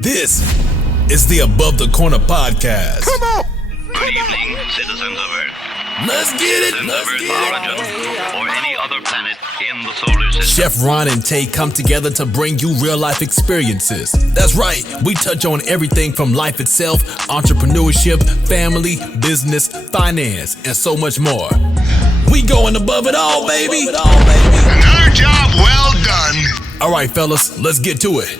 This is the Above the Corner podcast. Come on! Good evening, citizens of Earth. Let's get it. Citizens Let's of Earth get origin, it. or any other planet in the solar system. Chef Ron and Tay come together to bring you real life experiences. That's right, we touch on everything from life itself, entrepreneurship, family, business, finance, and so much more. We going above it all, baby. Another job well done. All right, fellas, let's get to it.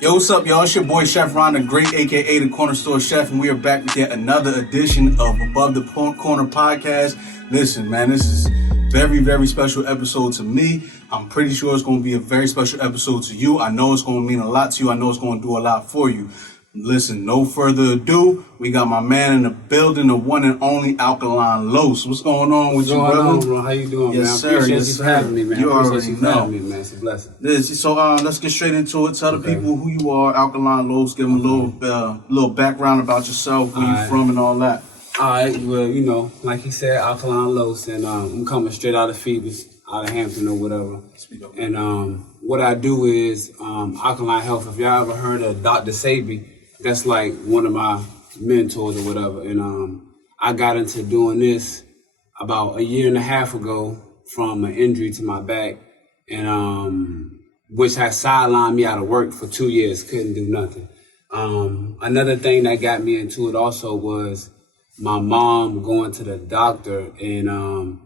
Yo, what's up, y'all? It's your boy, Chef Ron, the Great, a.k.a. the Corner Store Chef, and we are back with yet another edition of Above the Corner podcast. Listen, man, this is very, very special episode to me. I'm pretty sure it's going to be a very special episode to you. I know it's going to mean a lot to you. I know it's going to do a lot for you. Listen, no further ado, we got my man in the building, the one and only Alkaline Los. What's going on with you, brother? What's going on, bro? How you doing, man? Yes, sir. Appreciate Yes, you sir. for having me, man. You Appreciate already you for know. having me, man. It's a blessing. So let's get straight into it. Tell the people who you are, Alkaline Los. Give them a little background about yourself, where you from, and all that. All right, well, you know, like he said, Alkaline Los, and I'm coming straight out of Phoebus, out of Hampton or whatever. And what I do is Alkaline Health. If y'all ever heard of Dr. Sabi, that's like one of my mentors or whatever. And I got into doing this about a year and a half ago from an injury to my back, and which has sidelined me out of work for 2 years. Couldn't do nothing. Another thing that got me into it also was my mom going to the doctor, and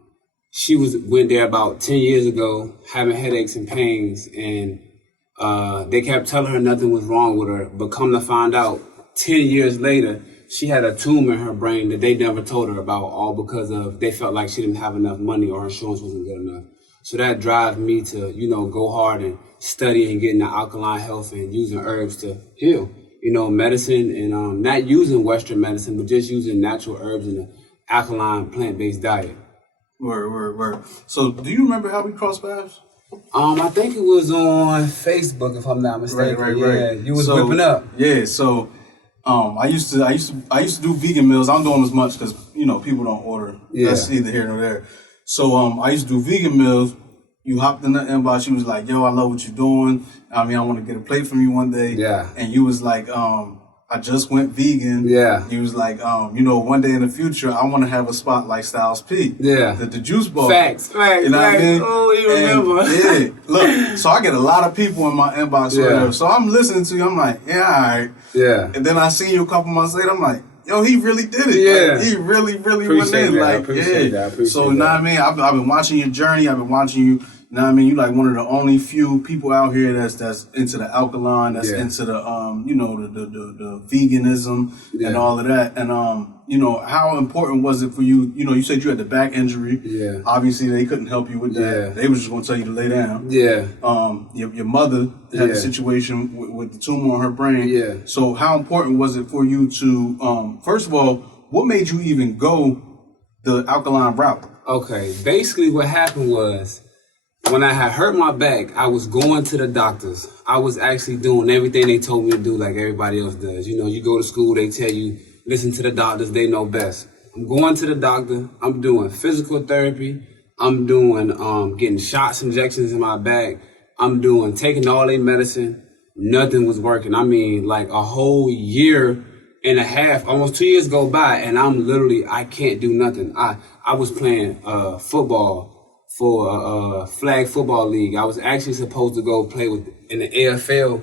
she went there about 10 years ago having headaches and pains, and they kept telling her nothing was wrong with her, but come to find out 10 years later, she had a tumor in her brain that they never told her about, all because of they felt like she didn't have enough money or her insurance wasn't good enough. So that drives me to, go hard and study and get into alkaline health and using herbs to heal. Medicine and not using Western medicine, but just using natural herbs in an alkaline plant-based diet. Word. So do you remember how we crossed paths? I think it was on Facebook, if I'm not mistaken. Right. Yeah, you was whipping up. Yeah, so I used to do vegan meals. I don't do them as much because people don't order. Yeah. That's either here nor there. So I used to do vegan meals. You hopped in the inbox. You was like, "Yo, I love what you're doing. I want to get a plate from you one day." Yeah. And you was like, I just went vegan. Yeah. You was like, one day in the future, I want to have a spot like Styles P. Yeah. The juice bar. Facts. You know what I mean? Oh, you remember. Yeah. Look, so I get a lot of people in my inbox or whatever. So I'm listening to you. I'm like, yeah, all right. Yeah. And then I see you a couple months later. I'm like, yo, he really did it. Yeah. Like, he really Appreciate went in. that. Like, I appreciate that. I appreciate so, you know what I mean? I've been watching your journey. I've been watching you. You know what I mean? You like one of the only few people out here that's into the alkaline, that's into the the veganism and all of that. And how important was it for you? You said you had the back injury. Yeah. Obviously they couldn't help you with that. Yeah. They was just gonna tell you to lay down. Yeah. Your mother had a situation with the tumor on her brain. Yeah. So how important was it for you to first of all, what made you even go the alkaline route? Okay. Basically what happened was, when I had hurt my back, I was going to the doctors. I was actually doing everything they told me to do like everybody else does. You go to school, they tell you, listen to the doctors, they know best. I'm going to the doctor. I'm doing physical therapy. I'm doing getting shots, injections in my back. I'm taking all their medicine. Nothing was working. I mean, like a whole year and a half, almost 2 years go by, and I can't do nothing. I was playing football for a flag football league. I was actually supposed to go play in the AFL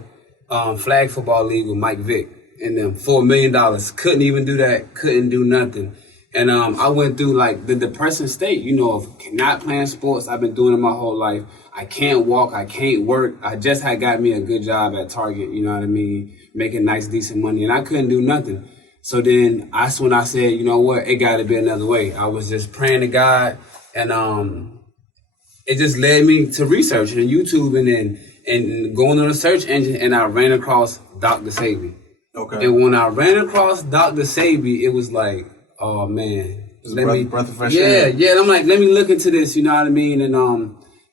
flag football league with Mike Vick and them $4 million. Couldn't even do that. Couldn't do nothing. And I went through like the depressing state, of not playing sports. I've been doing it my whole life. I can't walk. I can't work. I just had got me a good job at Target, you know what I mean? Making nice, decent money. And I couldn't do nothing. So then that's when I said, you know what? It got to be another way. I was just praying to God, and it just led me to researching and YouTube and going on a search engine, and I ran across Dr. Sabi. Okay. And when I ran across Dr. Sabi, it was like, oh man. Breath of fresh air. Yeah. I'm like, let me look into this, you know what I mean? And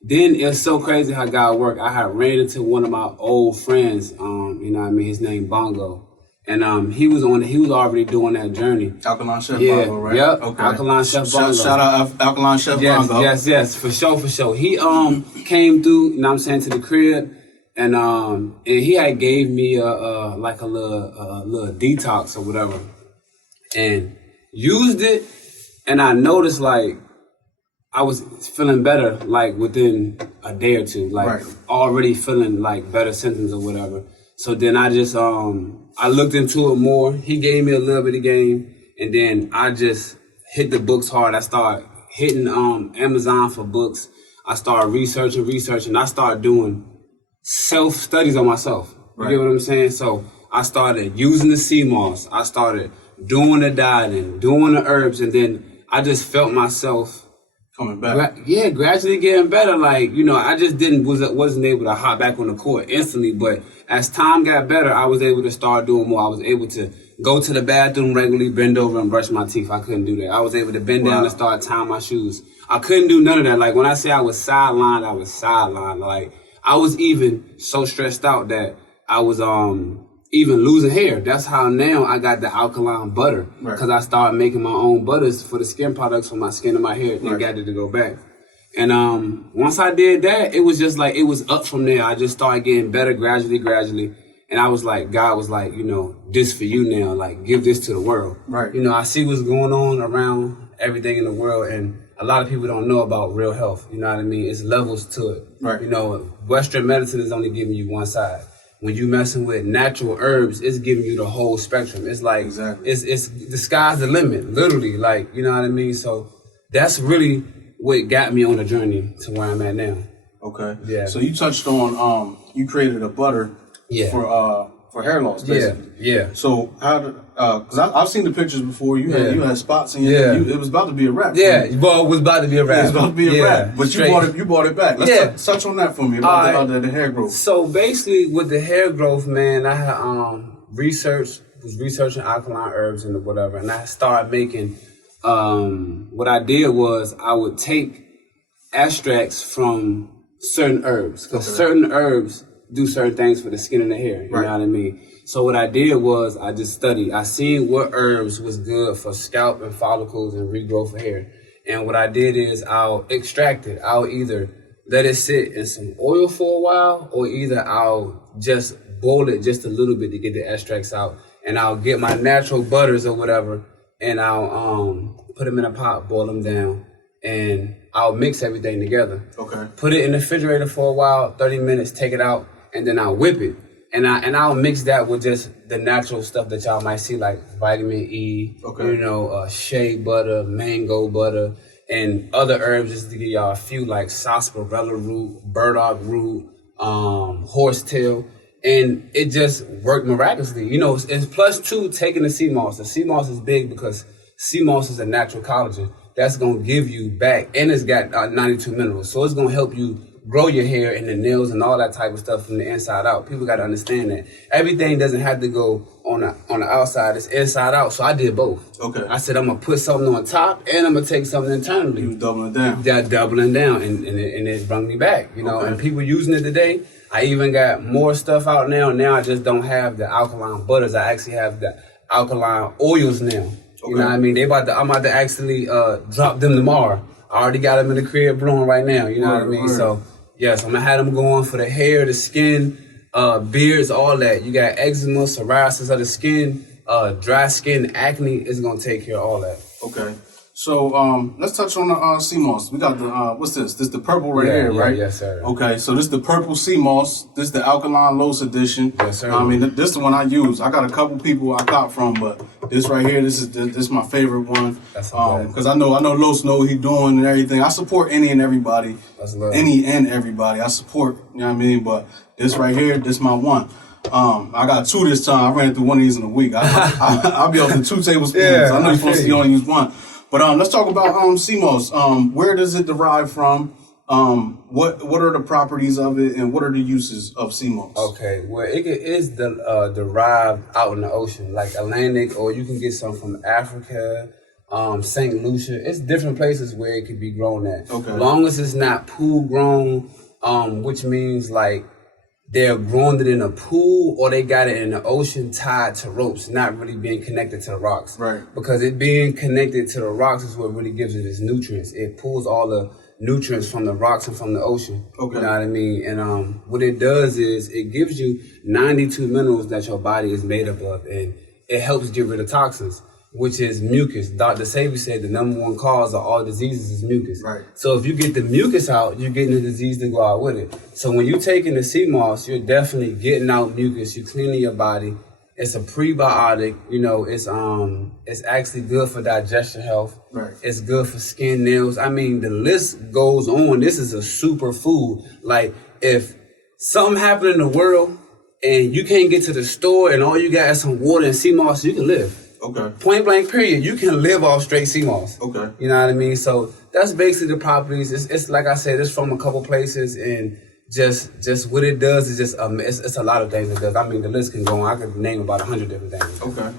then it's so crazy how God worked. I had ran into one of my old friends, his name Bongo. And he was already doing that journey. Alkaline Chef Bongo, right? Yep. Okay. Alkaline Chef Bongo. Shout out Alkaline Chef Bongo. Yes, for sure. He came through, to the crib, and he had gave me a little detox or whatever, and used it, and I noticed like I was feeling better like within a day or two, like already feeling like better symptoms or whatever. So then I just I looked into it more. He gave me a little bit of game, and then I just hit the books hard. I started hitting Amazon for books. I started researching. I started doing self-studies on myself. You get what I'm saying? So I started using the sea moss. I started doing the dieting, doing the herbs, and then I just felt myself coming back. Gradually getting better. Like, you know, I just wasn't able to hop back on the court instantly, but as time got better, I was able to start doing more. I was able to go to the bathroom regularly, bend over and brush my teeth. I couldn't do that. I was able to bend down and start tying my shoes. I couldn't do none of that. Like, when I say I was sidelined, I was sidelined. Like, I was even so stressed out that I was even losing hair. That's how now I got the alkaline butter, because I started making my own butters for the skin products for my skin and my hair, and got it to go back. And once I did that, it was just like, it was up from there. I just started getting better gradually. And I was like, God was like, you know, this for you now. Like, give this to the world. You know, I see what's going on around everything in the world, and a lot of people don't know about real health. You know what I mean? It's levels to it. You know, Western medicine is only giving you one side. When you messing with natural herbs, it's giving you the whole spectrum. It's like, it's the sky's the limit, literally. Like, you know what I mean? So that's really what got me on the journey to where I'm at now. Okay. Yeah. So you touched on you created a butter for hair loss, basically. Yeah. So how did because I've seen the pictures before. You had spots in your head. It was about to be a wrap. Well, it was about to be a wrap. It was about to be a wrap. But you brought it back. Let's touch on that for me about the hair growth. So basically with the hair growth, man, I had was researching alkaline herbs and whatever, and I started making what I did was I would take extracts from certain herbs, because certain herbs do certain things for the skin and the hair. You know what I mean? So what I did was I just studied. I seen what herbs was good for scalp and follicles and regrowth of hair. And what I did is I'll extract it. I'll either let it sit in some oil for a while, or either I'll just boil it just a little bit to get the extracts out. And I'll get my natural butters or whatever, and I'll put them in a pot, boil them down, and I'll mix everything together. Put it in the refrigerator for a while, 30 minutes, take it out, and then I'll whip it. And I'll mix that with just the natural stuff that y'all might see, like vitamin E, you know, shea butter, mango butter, and other herbs, just to give y'all a few, like sarsaparilla root, burdock root, horsetail. And it just worked miraculously. You know, it's plus two taking the sea moss. The sea moss is big because sea moss is a natural collagen that's going to give you back, and it's got 92 minerals. So it's going to help you grow your hair and the nails and all that type of stuff from the inside out. People got to understand that everything doesn't have to go on the outside. It's inside out. So I did both. I said, I'm going to put something on top, and I'm going to take something internally. You was doubling down. Yeah, doubling down, and it brought me back, you know, and people using it today. I even got more stuff out now. Now I just don't have the alkaline butters. I actually have the alkaline oils now. You know what I mean? I'm about to actually drop them tomorrow. I already got them in the crib blowing right now. You know what I mean? So, yes, I'm going to have them going for the hair, the skin, beards, all that. You got eczema, psoriasis of the skin, dry skin, acne. It's going to take care of all that. Okay. So let's touch on the sea moss. We got the what's this? This the purple right here, right? Yes, sir. Okay, so this is the purple sea moss. This is the Alkaline Los edition. Yes, sir. I mean, this is the one I use. I got a couple people I got from, but this right here, this is my favorite one. That's because I know Los know what he's doing and everything. I support any and everybody. That's love. Any and everybody. I support. You know what I mean? But this right here, this my one. I got two this time. I ran through one of these in a week. I'll be up to 2 tablespoons. I know you're supposed to only use one. But let's talk about sea moss. Where does it derive from? What are the properties of it, and what are the uses of sea moss? Okay, well, it is derived out in the ocean, like Atlantic, or you can get some from Africa, St. Lucia. It's different places where it could be grown at. Okay. Long as it's not pool grown, which means like they're growing it in a pool, or they got it in the ocean tied to ropes, not really being connected to the rocks. Right. Because it being connected to the rocks is what really gives it its nutrients. It pulls all the nutrients from the rocks and from the ocean. Okay. You know what I mean? And what it does is it gives you 92 minerals that your body is made up of, and it helps get rid of toxins, which is mucus. Dr. Sabi said the number one cause of all diseases is mucus. Right. So if you get the mucus out, you're getting the disease to go out with it. So when you're taking the sea moss, you're definitely getting out mucus. You're cleaning your body. It's a prebiotic. You know, it's actually good for digestion health. Right. It's good for skin, nails. I mean, the list goes on. This is a super food. Like, if something happened in the world and you can't get to the store and all you got is some water and sea moss, you can live. Okay. Point blank, period. You can live off straight sea moss. Okay. You know what I mean? So that's basically the properties. It's like I said, it's from a couple places, and just what it does is just it's a lot of things it does. I mean, the list can go on. I could name about 100 different things. Okay.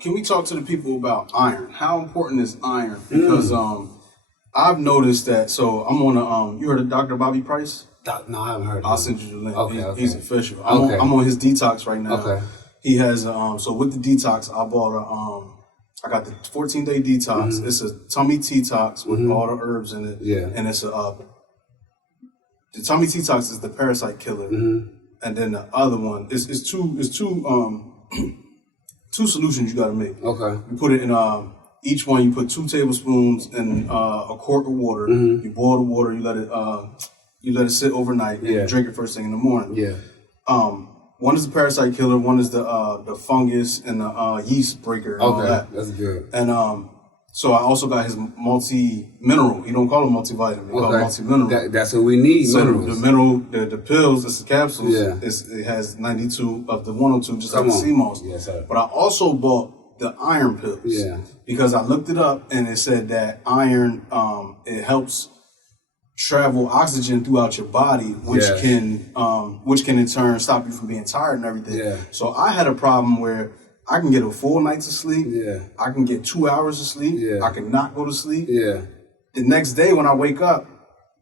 Can we talk to the people about iron? How important is iron? Because I've noticed that. So I'm on a you heard of Dr. Bobby Price? No, I haven't heard of I'll it. send you the link. Okay. He's official. Okay. I'm on his detox right now. Okay. He has so with the detox, I bought I got the 14-day detox. It's a tummy detox with all the herbs in it. Yeah. And it's the tummy detox is the parasite killer, and then the other one is two solutions you got to make. Okay. You put it in each one. You put 2 tablespoons in a quart of water. You boil the water. You let it sit overnight. And you drink it first thing in the morning. Yeah. One is the parasite killer. One is the fungus and the yeast breaker. And all that. That's good. And so I also got his multi-mineral. He don't call it multivitamin. He call it multi-mineral. That's what we need. So minerals. the pills, it's the capsules. Yeah. It has 92 of the 102, just Come like the on. sea moss. Yes, sir. But I also bought the iron pills. Yeah. Because I looked it up and it said that iron it helps travel oxygen throughout your body, which can in turn stop you from being tired and everything. Yeah. So I had a problem where I can get a full night to sleep. Yeah. I can get 2 hours of sleep. Yeah. I can not go to sleep. Yeah. The next day when I wake up,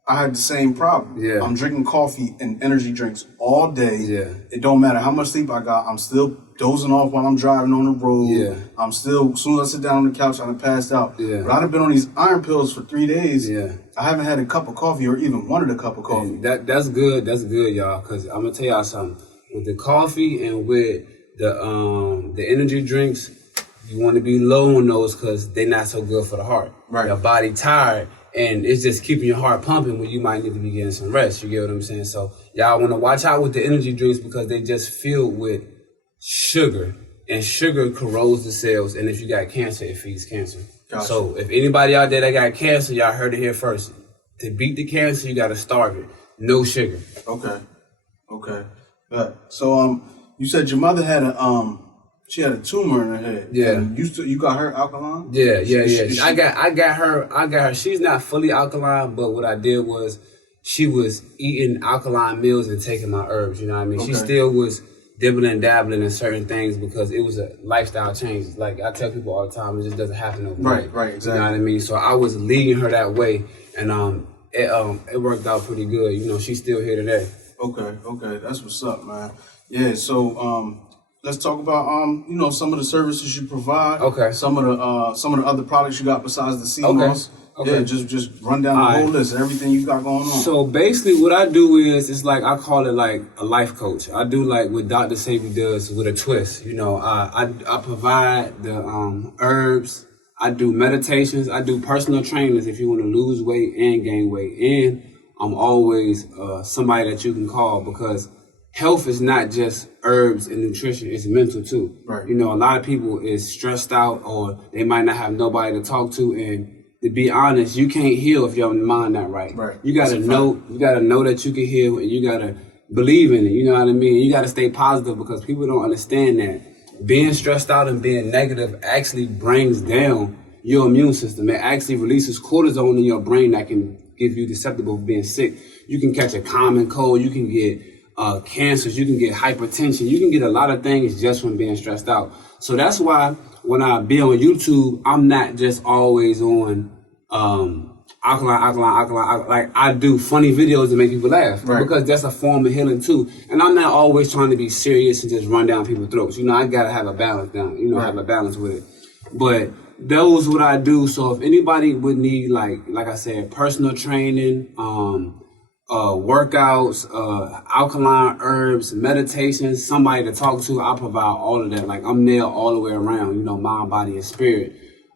I had the same problem. Yeah. I'm drinking coffee and energy drinks all day. Yeah. It don't matter how much sleep I got. I'm still dozing off while I'm driving on the road. Yeah. I'm still, as soon as I sit down on the couch, I'm passed out. Yeah. But I've been on these iron pills for 3 days. Yeah. I haven't had a cup of coffee or even wanted a cup of coffee. And that's good. That's good, y'all. Cause I'm gonna tell y'all something. With the coffee and with the energy drinks, you want to be low on those because they're not so good for the heart. Right. Your body tired, and it's just keeping your heart pumping when you might need to be getting some rest. You get what I'm saying? So y'all want to watch out with the energy drinks because they just filled with sugar, and sugar corrodes the cells. And if you got cancer, it feeds cancer. Gotcha. So if anybody out there that got cancer, y'all heard it here first. To beat the cancer, you got to starve it. No sugar. Okay. Right. So you said your mother had she had a tumor in her head. Yeah. And you got her alkaline? Yeah. She- I got her. She's not fully alkaline, but what I did was she was eating alkaline meals and taking my herbs. You know what I mean? She Okay. still was dibbling and dabbling in certain things because it was a lifestyle change. Like I tell people all the time, it just doesn't happen overnight. Right, exactly. You know what I mean? So I was leading her that way, and it worked out pretty good. You know, she's still here today. Okay, that's what's up, man. Yeah, so let's talk about some of the services you provide. Okay. Some of the other products you got besides the sea Okay. moss. Okay. Yeah, just run down the All whole right. list, everything you got going on. So basically what I do is, it's like, I call it like a life coach. I do like what Dr. Sabi does with a twist. You know, I provide the herbs. I do meditations. I do personal trainers if you want to lose weight and gain weight. And I'm always somebody that you can call because health is not just herbs and nutrition. It's mental too. Right. You know, a lot of people is stressed out or they might not have nobody to talk to. And to be honest, you can't heal if your mind not right. Right. You gotta know that you can heal, and you gotta believe in it. You know what I mean? You gotta stay positive because people don't understand that being stressed out and being negative actually brings down your immune system. It actually releases cortisol in your brain that can give you susceptible to being sick. You can catch a common cold. You can get cancers. You can get hypertension. You can get a lot of things just from being stressed out. So that's why when I be on YouTube, I'm not just always on alkaline. Like I do funny videos to make people laugh because that's a form of healing too. And I'm not always trying to be serious and just run down people's throats. You know, I gotta have a balance down. You know, have a balance with it. But those what I do. So if anybody would need like I said, personal training, workouts, alkaline herbs, meditations, somebody to talk to, I provide all of that. Like I'm there all the way around, mind, body, and spirit.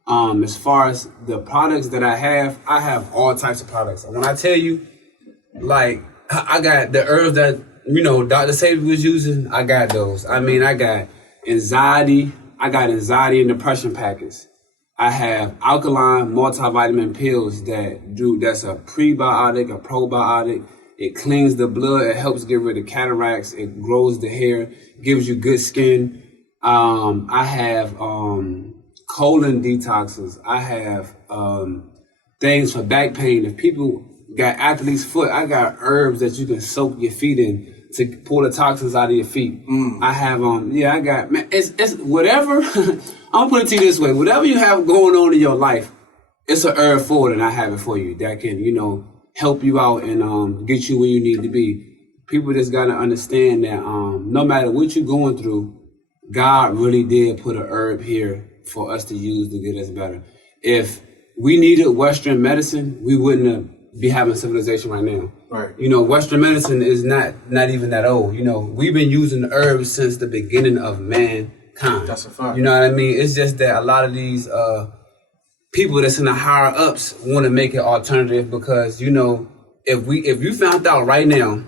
As far as the products that I have all types of products. When I tell you, like I got the herbs that Dr. Sabi was using, I got those. I mean, I got anxiety and depression packets. I have alkaline multivitamin pills that's a prebiotic, a probiotic. It cleans the blood. It helps get rid of cataracts. It grows the hair, gives you good skin. I have colon detoxes. I have things for back pain. If people got athlete's foot, I got herbs that you can soak your feet in to pull the toxins out of your feet. I have I got, man, it's whatever. I'm gonna put it to you this way: whatever you have going on in your life, it's a herb for it, and I have it for you that can help you out and get you where you need to be. People just gotta understand that no matter what you're going through, God really did put a herb here for us to use to get us better. If we needed Western medicine, we wouldn't be having civilization right now. Right. Western medicine is not even that old. We've been using herbs since the beginning of mankind. That's a fact. You know what I mean? It's just that a lot of these people that's in the higher ups want to make it alternative because, if you found out right now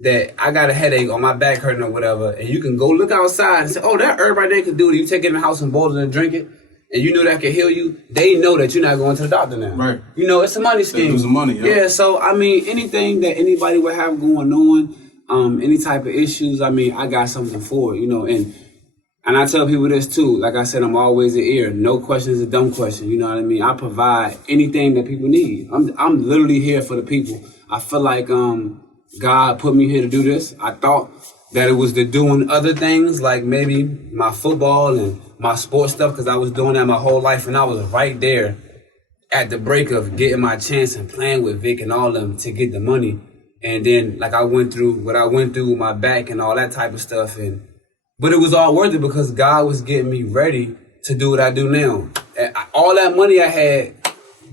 that I got a headache or my back hurting or whatever, and you can go look outside and say, oh, that herb right there could do it. You take it in the house and boil it and drink it, and you know that can heal you, they know that you're not going to the doctor now. Right. It's a money scheme. They lose the money, yeah. So, I mean, anything that anybody would have going on, any type of issues, I mean, I got something for it, and I tell people this too. Like I said, I'm always an ear. No question is a dumb question. You know what I mean? I provide anything that people need. I'm literally here for the people. I feel like God put me here to do this. I thought that it was to doing other things like maybe my football and my sports stuff because I was doing that my whole life and I was right there at the break of getting my chance and playing with Vic and all of them to get the money. And then like I went through what I went through with my back and all that type of stuff. But it was all worth it because God was getting me ready to do what I do now. And all that money I had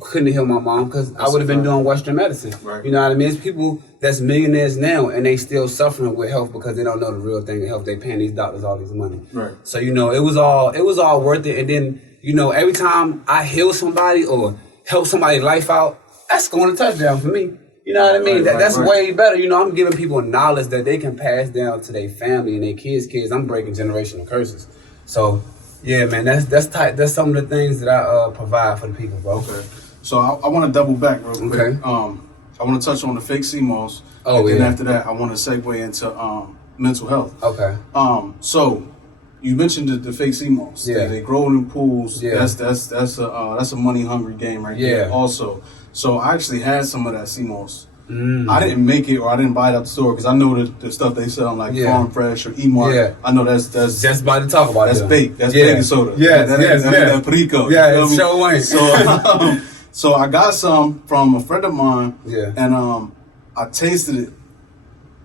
couldn't heal my mom because I would have been doing Western medicine. Right. You know what I mean? It's people that's millionaires now and they still suffering with health because they don't know the real thing of health. They paying these doctors all this money. Right. So, it was all worth it. And then, every time I heal somebody or help somebody's life out, that's going to touchdown for me. You know what I mean? That's way better. I'm giving people knowledge that they can pass down to their family and their kids. I'm breaking generational curses. So, yeah, man, that's tight. That's some of the things that I provide for the people, bro. Okay. So I want to double back real quick. Okay. I want to touch on the fake CMOS. Oh, and then after that, I want to segue into mental health. Okay. So you mentioned the fake CMOS. Yeah. They grow in pools. Yeah. That's a money hungry game right there. Also, so I actually had some of that CMOS. I didn't make it or I didn't buy it at the store because I know the stuff they sell like Farm Fresh or E-Mart. Yeah. I know that's just about to talk about that's bake. That's baking soda. Yeah, that perico. Yeah, it's so white. So I got some from a friend of mine. Yeah. And I tasted it.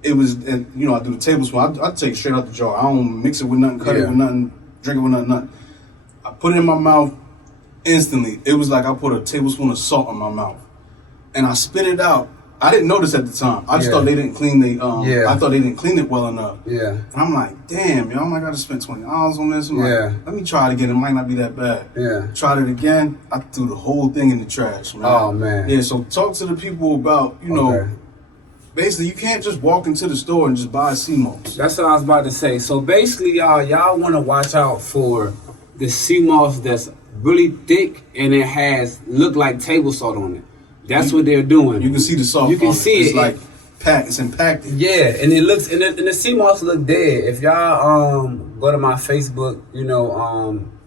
It was, I do the tablespoon. I take it straight out the jar. I don't mix it with nothing, cut it with nothing, drink it with nothing. I put it in my mouth instantly. It was like I put a tablespoon of salt in my mouth, and I spit it out. I didn't notice at the time. I just thought they didn't clean I thought they didn't clean it well enough. Yeah. And I'm like, damn, I'm like, I just spent $20 on this. I'm like, let me try it again. It might not be that bad. Yeah. Tried it again. I threw the whole thing in the trash, man. Oh, man. Yeah, so talk to the people about, basically, you can't just walk into the store and just buy CMOS. That's what I was about to say. So basically, y'all want to watch out for the CMOS that's really thick and it look like table salt on it. That's what they're doing. You can see the salt. You can see it. It's like packed. It's impacted. Yeah, and it looks and the CMOS look dead. If y'all go to my Facebook,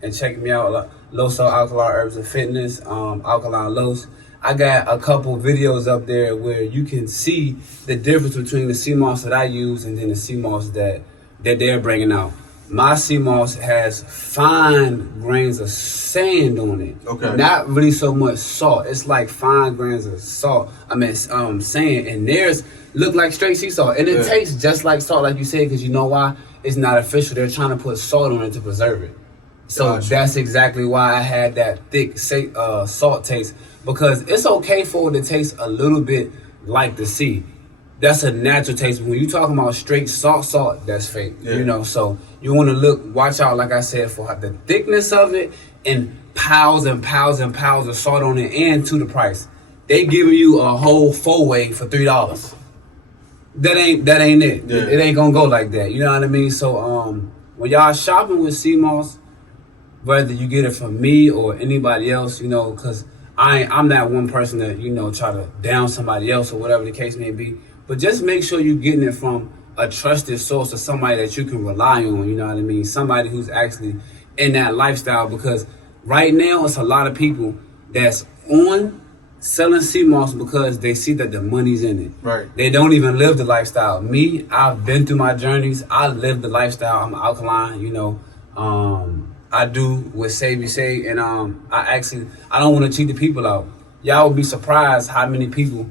and check me out, Los Alkaline Herbs and Fitness, Alkaline Los. I got a couple videos up there where you can see the difference between the CMOS that I use and then the CMOS that they're bringing out. My CMOS has fine grains of sand on it. Okay. Not really so much salt. It's like fine grains of salt. Sand. And theirs look like straight sea salt. And it tastes just like salt, like you said, because you know why? It's not official. They're trying to put salt on it to preserve it. So Gotcha. that's exactly why I had that thick salt taste, because it's okay for it to taste a little bit like the sea. That's a natural taste. When you talking about straight salt, that's fake. Yeah. You know, so you want to watch out, like I said, for the thickness of it and piles and piles and piles of salt on it, and to the price. They giving you a whole 4-way for $3. That ain't it. Yeah. It ain't gonna go like that. You know what I mean? So when y'all shopping with sea moss, whether you get it from me or anybody else, you know, because I'm not one person that, you know, try to down somebody else or whatever the case may be. But just make sure you're getting it from a trusted source or somebody that you can rely on, you know what I mean? Somebody who's actually in that lifestyle, because right now it's a lot of people that's on selling sea moss because they see that the money's in it. Right. They don't even live the lifestyle. Me, I've been through my journeys. I live the lifestyle. I'm alkaline, you know. I do what Savvy say, and I don't want to cheat the people out. Y'all would be surprised how many people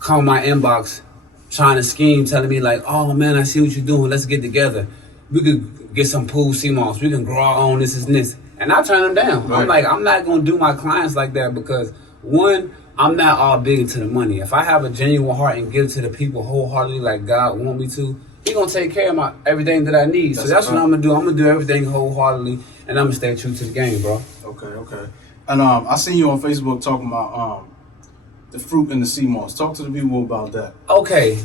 come my inbox trying to scheme, telling me like, oh man, I see what you're doing, let's get together. We could get some pool sea moss, we can grow our own this and this. And I turn them down. Right. I'm like, I'm not gonna do my clients like that, because one, I'm not all big into the money. If I have a genuine heart and give to the people wholeheartedly like God want me to, He gonna take care of everything that I need. So that's what I'm gonna do. I'm gonna do everything wholeheartedly, and I'm gonna stay true to the game, bro. Okay. And I seen you on Facebook talking about the fruit and the sea moss. Talk to the people about that. Okay.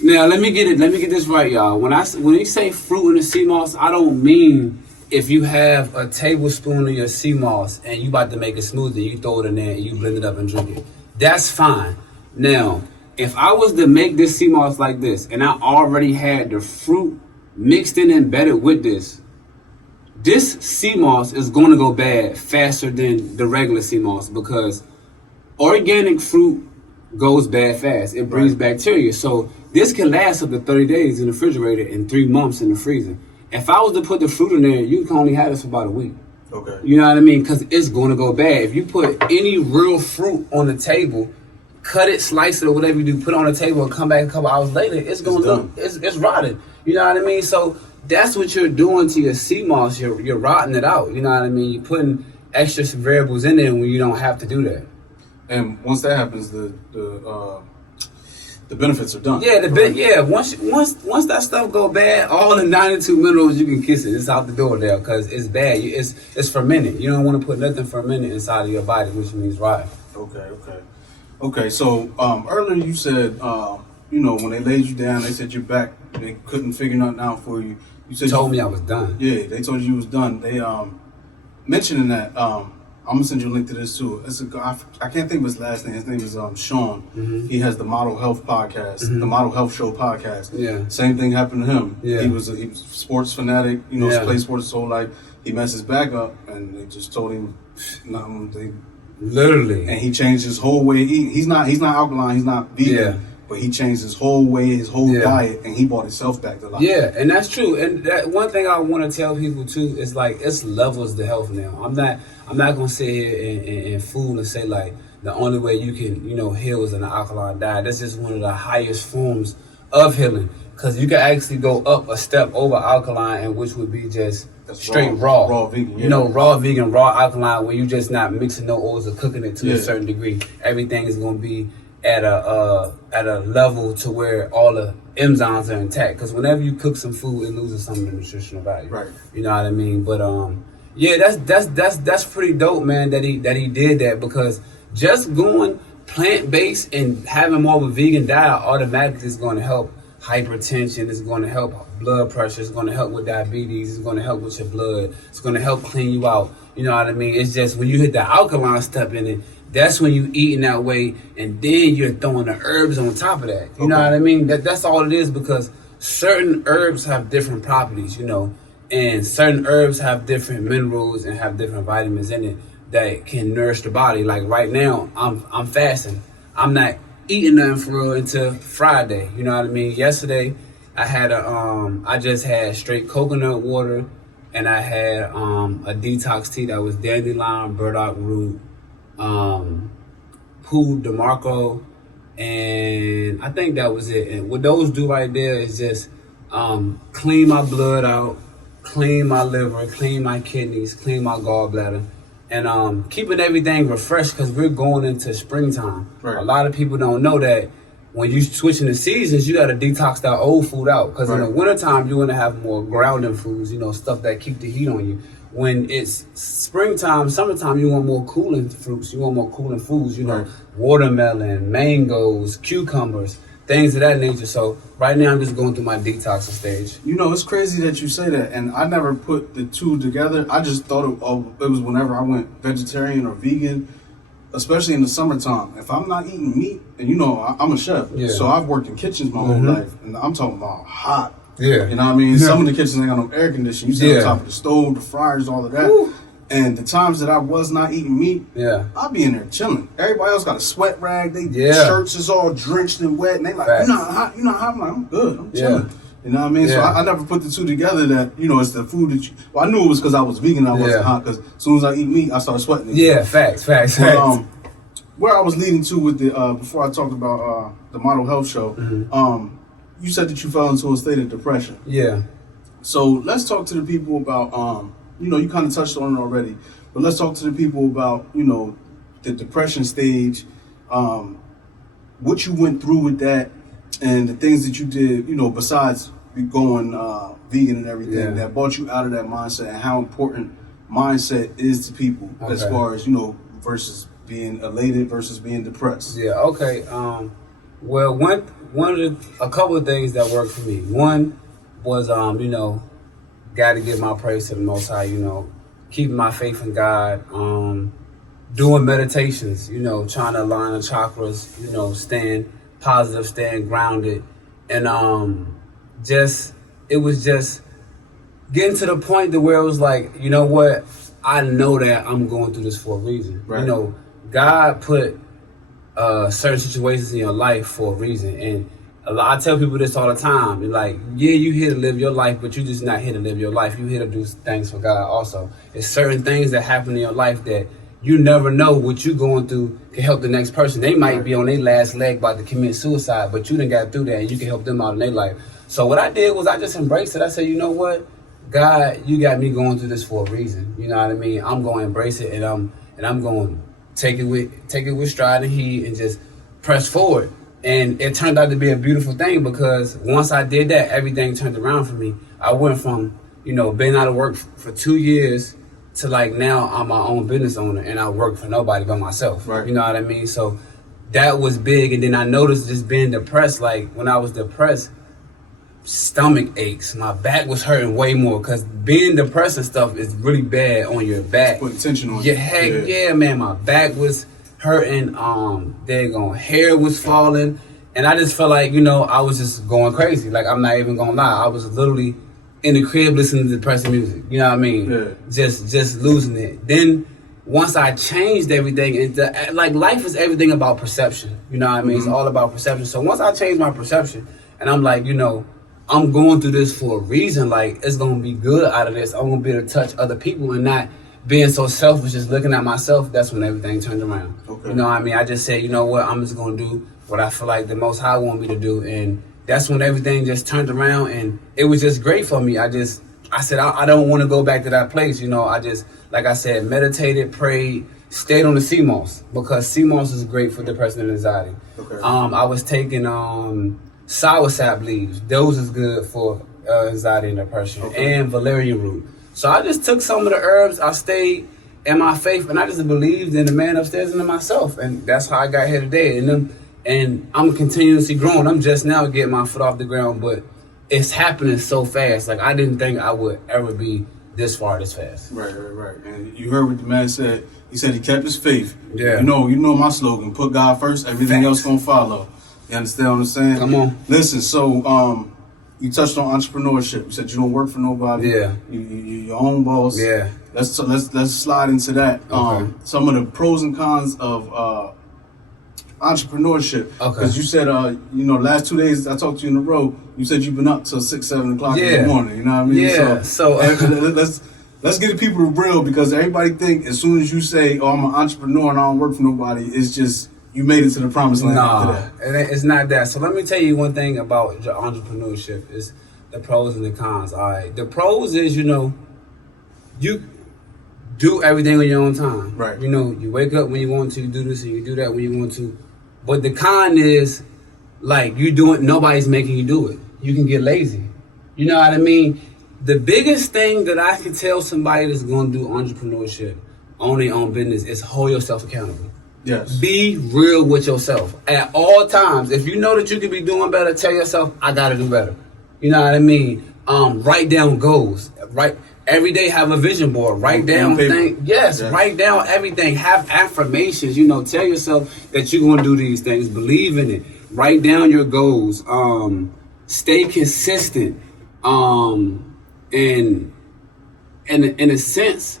Now let me get this right, y'all. When you say fruit in the sea moss, I don't mean if you have a tablespoon of your sea moss and you about to make a smoothie, you throw it in there and you blend it up and drink it. That's fine. Now, if I was to make this sea moss like this and I already had the fruit mixed in and embedded with this sea moss is going to go bad faster than the regular sea moss, because organic fruit goes bad fast. It breeds bacteria. So this can last up to 30 days in the refrigerator and 3 months in the freezer. If I was to put the fruit in there, you can only have this for about a week. Okay. You know what I mean? Because it's going to go bad. If you put any real fruit on the table, cut it, slice it, or whatever you do, put it on the table and come back a couple hours later, it's going to look, it's rotted. You know what I mean? So that's what you're doing to your sea moss. You're rotting it out. You know what I mean? You're putting extra variables in there when you don't have to do that. And once that happens, the benefits are done. Yeah, Once that stuff go bad, all the 92 minerals, you can kiss it. It's out the door there, because it's bad. It's fermented. You don't want to put nothing fermented inside of your body, which means rotten. Okay. So earlier you said, when they laid you down, they said your back, they couldn't figure nothing out for you. You said told me I was done. Yeah, they told you was done. They mentioning that. I'm gonna send you a link to this too. I can't think of his last name. His name is Sean. Mm-hmm. He has the Model Health podcast, the Model Health Show podcast. Yeah. Same thing happened to him. Yeah. He was a sports fanatic. Played sports his whole life. He messed his back up, and they just told him nothing. Literally. And he changed his whole way. He's not alkaline. He's not vegan. Yeah. But he changed his whole way, his whole diet, and he brought himself back to life. Yeah, and that's true. And that one thing I want to tell people too is like, it's levels to health now. I'm not gonna sit here and fool and say like the only way you can heal is an alkaline diet. That's just one of the highest forms of healing, because you can actually go up a step over alkaline, and which would be just straight raw vegan. Yeah. Raw vegan, raw alkaline, where you just not mixing no oils or cooking it to a certain degree. Everything is gonna be at a level to where all the enzymes are intact. Because whenever you cook some food, it loses some of the nutritional value. Right. You know what I mean? But yeah, that's pretty dope, man. That he did that, because just going plant-based and having more of a vegan diet automatically is going to help hypertension. It's going to help blood pressure. It's going to help with diabetes. It's going to help with your blood. It's going to help clean you out. You know what I mean? It's just when you hit the alkaline step in it, that's when you eating that way, and then you're throwing the herbs on top of that. You know what I mean? That's all it is, because certain herbs have different properties, and certain herbs have different minerals and have different vitamins in it that can nourish the body. Like right now, I'm fasting. I'm not eating nothing for real until Friday. You know what I mean? Yesterday, I had I just had straight coconut water, and I had a detox tea that was dandelion, burdock root, Poo DeMarco, and I think that was it. And what those do right there is just clean my blood out, clean my liver, clean my kidneys, clean my gallbladder, and keeping everything refreshed because we're going into springtime. Right. A lot of people don't know that when you switching the seasons, you got to detox that old food out because in the wintertime, you want to have more grounding foods, stuff that keep the heat on you. When it's springtime, summertime, you want more cooling fruits, you want more cooling foods, watermelon, mangoes, cucumbers, things of that nature. So right now I'm just going through my detoxing stage. It's crazy that you say that, and I never put the two together. I just thought it was whenever I went vegetarian or vegan, especially in the summertime. If I'm not eating meat, and I'm a chef, so I've worked in kitchens my whole life, and I'm talking about hot. Yeah. You know what I mean? Some of the kitchens ain't got no air conditioning. You sit on top of the stove, the fryers, all of that. Woo. And the times that I was not eating meat, I'd be in there chilling. Everybody else got a sweat rag. They shirts is all drenched and wet. And they like, you're not hot. You're not hot. I'm like, I'm good. I'm chilling. You know what I mean? So I never put the two together that, it's the food that I knew it was because I was vegan and I wasn't hot. Because as soon as I eat meat, I start sweating again. Yeah, facts. But, where I was leading to with the, before I talked about the Model Health Show, you said that you fell into a state of depression. Yeah. So let's talk to the people about, you kind of touched on it already, but let's talk to the people about, the depression stage, what you went through with that, and the things that you did, besides going vegan and everything that brought you out of that mindset, and how important mindset is to people as far as, versus being elated versus being depressed. Yeah, okay. Well, a couple of things that worked for me. One was, got to give my praise to the Most High, keeping my faith in God, doing meditations, trying to align the chakras, staying positive, staying grounded. And it was just getting to the point to where it was like, you know what? I know that I'm going through this for a reason. Right. God put certain situations in your life for a reason. And I tell people this all the time. Like, you here to live your life, but you're just not here to live your life. You're here to do things for God also. It's certain things that happen in your life that you never know what you're going through can help the next person. They might be on their last leg about to commit suicide, but you done got through that and you can help them out in their life. So what I did was I just embraced it. I said, you know what? God, you got me going through this for a reason. You know what I mean? I'm going to embrace it, and I'm going to take it with stride and heat and just press forward. And it turned out to be a beautiful thing because once I did that, everything turned around for me. I went from, being out of work for 2 years to like now I'm my own business owner and I work for nobody but myself. Right. You know what I mean? So that was big. And then I noticed just being depressed, like when I was depressed, stomach aches, my back was hurting way more because being depressed and stuff is really bad on your back. Putting tension on you. Yeah, man, my back was hurting, hair was falling, and I just felt like, I was just going crazy. Like, I'm not even gonna lie, I was literally in the crib listening to depressing music, you know what I mean? Yeah. Just losing it. Then once I changed everything, and like life is everything about perception, you know what I mean? It's all about perception. So once I changed my perception, and I'm like, I'm going through this for a reason. Like, it's going to be good out of this. I'm going to be able to touch other people and not being so selfish, just looking at myself. That's when everything turned around. Okay. You know what I mean? I just said, you know what? I'm just going to do what I feel like the Most High want me to do. And that's when everything just turned around. And it was just great for me. I said, I don't want to go back to that place. I just, like I said, meditated, prayed, stayed on the sea moss because sea moss is great for depression and anxiety. Okay. I was taking soursop leaves. Those is good for anxiety and depression. Okay. And valerian root. So I just took some of the herbs. I stayed in my faith, and I just believed in the man upstairs and in myself. And that's how I got here today. And I'm continuously growing. I'm just now getting my foot off the ground, but it's happening so fast. Like, I didn't think I would ever be this far this fast. Right. And you heard what the man said. He said he kept his faith. Yeah. You know my slogan, put God first, everything else gonna follow. You understand what I'm saying? Come on. Listen, so you touched on entrepreneurship. You said you don't work for nobody. Yeah. You're your own boss. Yeah. Let's slide into that. Okay. Some of the pros and cons of entrepreneurship. Okay. Because you said, last 2 days I talked to you in a row, you said you've been up till 6, 7 o'clock in the morning. You know what I mean? Yeah. So let's get the people to real, because everybody think as soon as you say, oh, I'm an entrepreneur and I don't work for nobody, it's just you made it to the promised land after that. It's not that. So let me tell you one thing about entrepreneurship is The pros and the cons. All right. The pros is, you do everything on your own time. Right. You wake up when you want to, you do this and you do that when you want to. But the con is, like, nobody's making you do it. You can get lazy. You know what I mean? The biggest thing that I can tell somebody that's going to do entrepreneurship, own their own business, is hold yourself accountable. Yes. Be real with yourself at all times. If you know that you could be doing better, tell yourself, I got to do better. You know what I mean? Write down goals. Every day have a vision board. Write down things. Yes, write down everything. Have affirmations. Tell yourself that you're going to do these things. Believe in it. Write down your goals. Stay consistent. And in a sense,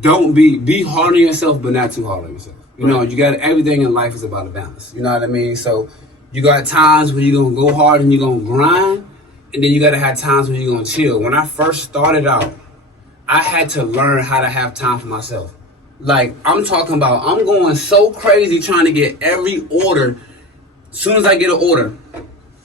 don't be hard on yourself, but not too hard on yourself. You got everything in life is about a balance. You know what I mean? So you got times where you're gonna go hard and you're gonna grind, and then you gotta have times when you're gonna chill. When I first started out, I had to learn how to have time for myself. Like, I'm talking about, I'm going so crazy trying to get every order. As soon as I get an order,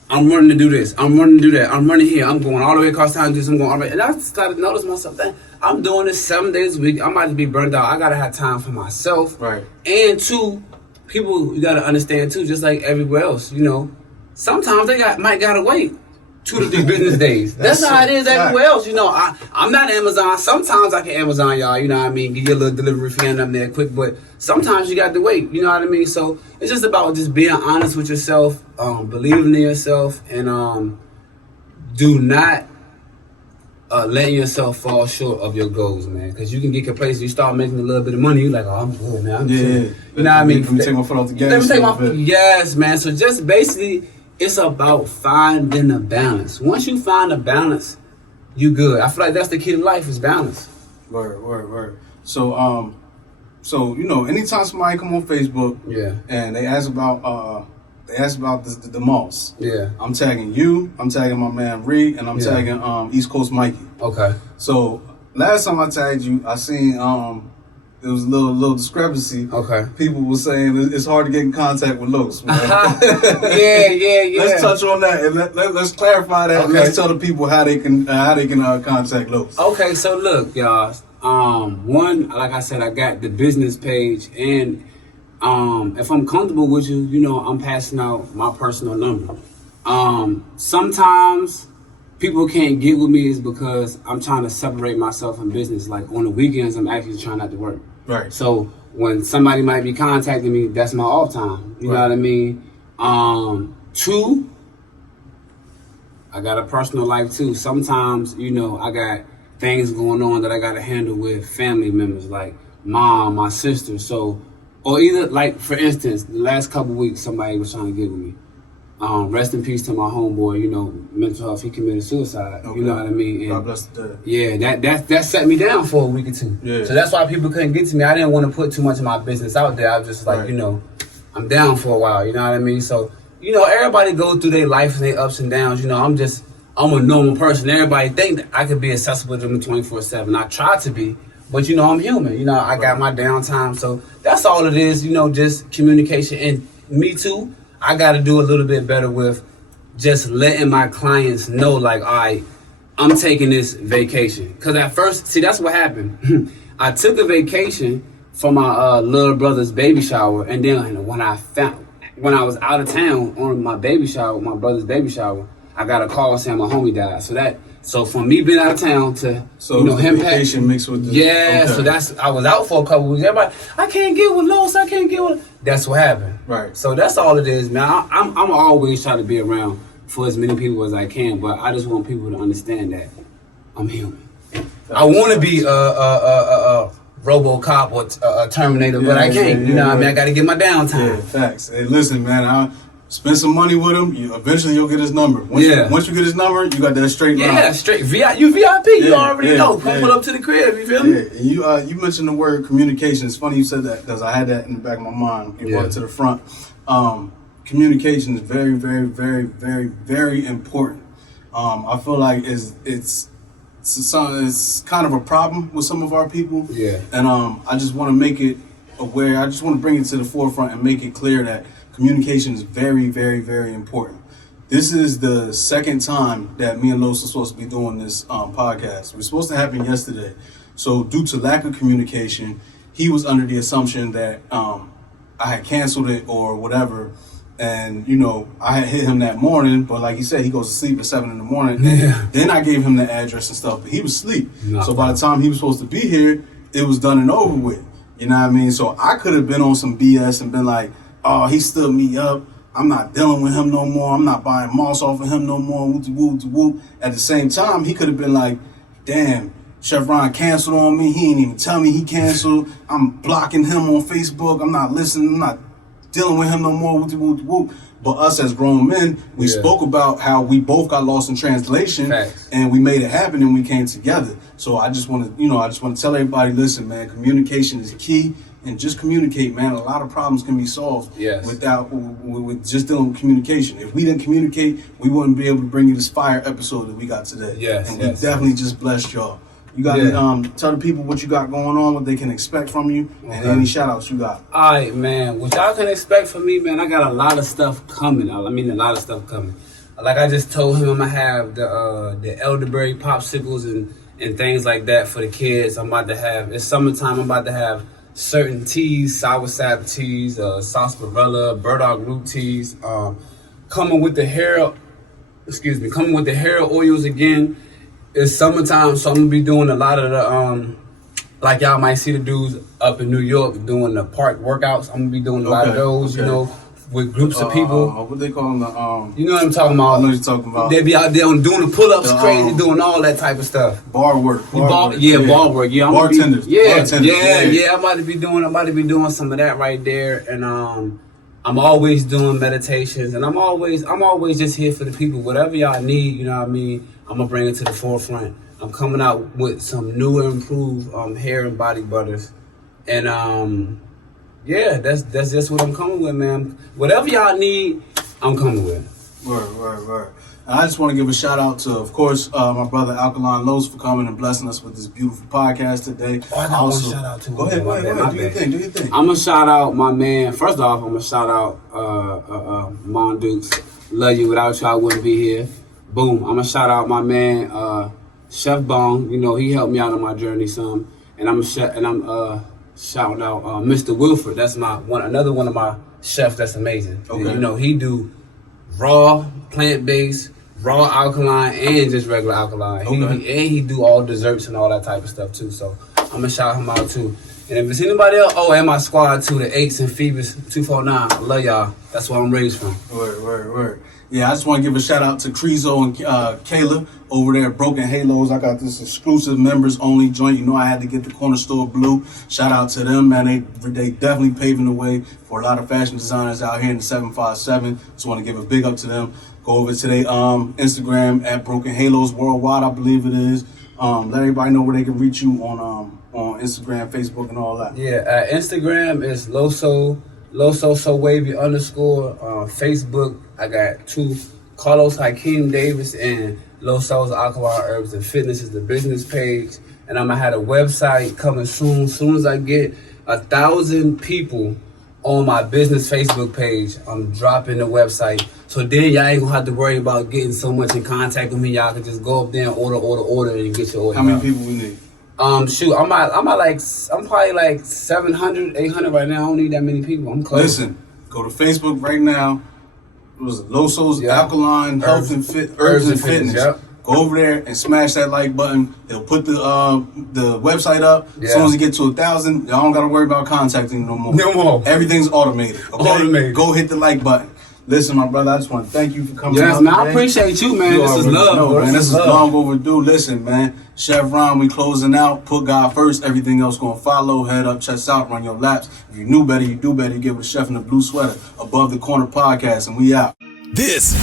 I'm running to do this. I'm running to do that. I'm running here. I'm going all the way across town to do this. I'm going all the way. And I started to notice myself that I'm doing this 7 days a week. I'm about to be burned out. I got to have time for myself. Right. And two, people, you got to understand too, just like everywhere else, sometimes they might got to wait 2 to 3 business days. That's how it is everywhere else. I'm not Amazon. Sometimes I can Amazon y'all, you know what I mean? Give you a little delivery fee up there quick, but sometimes you got to wait, you know what I mean? So it's just about just being honest with yourself, believing in yourself, and do not letting yourself fall short of your goals, man. Because you can get complacent. You start making a little bit of money, you're like, oh, I'm good, man. I'm chilling. You know what I mean? Let me take my foot off the gas. Let me take my foot. Yes, man. So just basically, it's about finding a balance. Once you find a balance, you good. I feel like that's the key to life, is balance. Word. So, anytime somebody come on Facebook, and they ask about the malls. Yeah. I'm tagging you. I'm tagging my man Reed, and I'm tagging East Coast Mikey. Okay. So last time I tagged you, I seen there was a little discrepancy. Okay. People were saying it's hard to get in contact with Los, man. Yeah. Let's touch on that and let's clarify that. Okay. And let's tell the people how they can contact Los. Okay, so look, y'all. One, like I said, I got the business page, and if I'm comfortable with you, I'm passing out my personal number. Sometimes people can't get with me is because I'm trying to separate myself from business. Like on the weekends, I'm actually trying not to work. Right. So when somebody might be contacting me, that's my off time. You know what I mean? Two, I got a personal life too. Sometimes, I got things going on that I got to handle with family members, like mom, my sister. So, or either, like, for instance, the last couple weeks, somebody was trying to get with me. Rest in peace to my homeboy, mental health, he committed suicide. Okay. You know what I mean? And God bless the dead. Yeah, that set me down for a week or two. Yeah. So that's why people couldn't get to me. I didn't want to put too much of my business out there. I was just like, I'm down for a while, you know what I mean? So, everybody go through their life and their ups and downs. I'm a normal person. Everybody think that I could be accessible to them 24/7. I try to be, but I'm human. I got my downtime. So that's all it is, just communication. And me too, I got to do a little bit better with just letting my clients know, like, all right, I'm taking this vacation. Because at first, see, that's what happened. I took a vacation for my little brother's baby shower. And then when I was out of town on my brother's baby shower, I got a call saying my homie died. So from me being out of town to him vacation mixed with the so I was out for a couple weeks. Everybody, I can't get with Los. I can't get with. That's what happened. Right. So that's all it is, man. I'm always trying to be around for as many people as I can, but I just want people to understand that I'm human. I want to be a RoboCop or a Terminator, but I can't. You know what I mean? I got to get my downtime. Yeah, facts. Hey, listen, man. Spend some money with him. Eventually, you'll get his number. Once you get his number, you got that straight line. Yeah, straight. You VIP. You already know. Pull up to the crib. You feel me? Yeah. You mentioned the word communication. It's funny you said that because I had that in the back of my mind. You brought it to the front. Communication is very, very, very, very, very important. I feel like it's kind of a problem with some of our people. Yeah. And I just want to make it aware. I just want to bring it to the forefront and make it clear that communication is very, very, very important. This is the second time that me and Los are supposed to be doing this podcast. It was supposed to happen yesterday. So due to lack of communication, he was under the assumption that I had canceled it or whatever. And, you know, I had hit him that morning, but like he said, he goes to sleep at 7 in the morning. Yeah. Then I gave him the address and stuff, but he was asleep. No. So by the time he was supposed to be here, it was done and over with. You know what I mean? So I could have been on some BS and been like, oh, he stood me up. I'm not dealing with him no more. I'm not buying moss off of him no more. Whoop-de-whoop-de-whoop. At the same time, he could have been like, damn, Chef Ron canceled on me. He ain't even tell me he canceled. I'm blocking him on Facebook. I'm not listening. I'm not dealing with him no more. Whoop-de-whoop-de-whoop. But us as grown men, we spoke about how we both got lost in translation. Facts. And we made it happen and we came together. So I just want to, tell everybody, listen, man, communication is key. And just communicate, man. A lot of problems can be solved with just dealing with communication. If we didn't communicate, we wouldn't be able to bring you this fire episode that we got today. And we definitely just blessed y'all. You got to tell the people what you got going on, what they can expect from you, and any shout outs you got. All right, man. What y'all can expect from me, man, I got a lot of stuff coming. I mean, a lot of stuff coming. Like I just told him, I'm going to have the elderberry popsicles and things like that for the kids. I'm about to have, it's summertime, I'm about to have certain teas, sour sap teas, sarsaparilla, burdock root teas, coming with the hair oils again. It's summertime, so I'm gonna be doing a lot of the like y'all might see the dudes up in New York doing the park workouts. I'm gonna be doing a lot of those, you know, with groups of people. What they call them? You know what I'm talking about? I know what you're talking about. They be out there doing the pull-ups, crazy, doing all that type of stuff. Bar work. Bar work. Yeah. Bartenders. I'm about to be doing some of that right there, and I'm always doing meditations, and I'm always just here for the people. Whatever y'all need, you know what I mean, I'm gonna bring it to the forefront. I'm coming out with some new and improved hair and body butters, and that's just what I'm coming with, man. Whatever y'all need, I'm coming with. Word. I just want to give a shout out to, of course, my brother Alkaline Los for coming and blessing us with this beautiful podcast today. I got one shout out to. Go ahead. Do your thing. I'm gonna shout out my man. First off, I'm gonna shout out Mon Dukes. Love you. Without you, I wouldn't be here. Boom. I'm gonna shout out my man Chef Bong. You know, he helped me out on my journey some, and I'm shouting out Mr. Wilford. That's another one of my chefs. That's amazing. Okay. And, you know, he do raw, plant-based, raw alkaline, and just regular alkaline. Okay. He do all desserts and all that type of stuff too. So I'm gonna shout him out too. And if it's anybody else, and my squad too, the Eights and Phoebus 249. I love y'all. That's where I'm raised from. Word. Yeah, I just want to give a shout out to Crezo and Kayla over there at Broken Halos. I got this exclusive members only joint. You know I had to get the corner store blue. Shout out to them, man. They definitely paving the way for a lot of fashion designers out here in the 757. Just want to give a big up to them. Go over to their Instagram at Broken Halos Worldwide, I believe it is. Let everybody know where they can reach you on Instagram, Facebook, and all that. Yeah, Instagram is Loso So Wavy _ Facebook, I got two, Carlos Hakeem Davis and Loso's Alkaline Herbs and Fitness is the business page. And I'm gonna have a website coming soon. Soon as I get 1,000 people on my business Facebook page, I'm dropping the website. So then y'all ain't gonna have to worry about getting so much in contact with me. Y'all can just go up there and order and get your order. How many people we need? Shoot, I'm probably like 700, 800 right now. I don't need that many people. I'm close. Listen, go to Facebook right now. It was Loso's Alkaline Herbs and Fitness. Yep. Go over there and smash that like button. They'll put the website up. Yeah. As soon as it gets to 1,000, y'all don't gotta worry about contacting no more. Everything's automated. Okay? Go hit the like button. Listen, my brother, I just want to thank you for coming out man, today. I appreciate you, man. This is love, man. This is long overdue. Listen, man. Chef Ron, we closing out. Put God first. Everything else gonna follow. Head up, chest out, run your laps. If you knew better, you do better. You give a chef in the blue sweater. Above the Corner podcast, and we out. This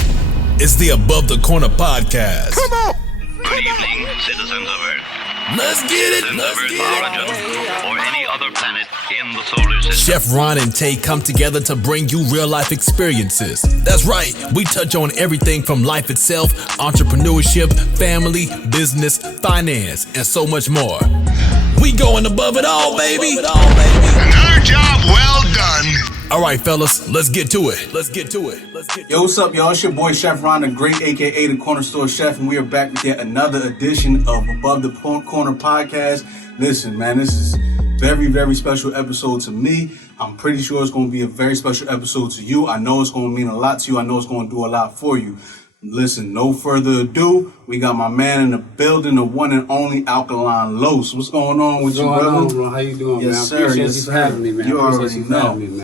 is the Above the Corner podcast. Come on. Good evening, citizens of Earth. Let's get it. Or any other planet in the solar system. Chef Ron and Tay come together to bring you real life experiences. That's right. We touch on everything from life itself, entrepreneurship, family, business, finance, and so much more. We going above it all, baby. Another job well done. All right, fellas, let's get to it. Yo, what's up, y'all? It's your boy Chef Ron, the Great, aka the Corner Store Chef, and we are back with yet another edition of Above the Corner podcast. Listen, man, this is very, very special episode to me. I'm pretty sure it's going to be a very special episode to you. I know it's going to mean a lot to you. I know it's going to do a lot for you. Listen, no further ado, we got my man in the building, the one and only Alkaline Los. What's going on with you, brother? What's going on, bro? How you doing, Yes, man? sir. I appreciate Yes, you for sir. having me, man. You I appreciate already you for know. having me, man.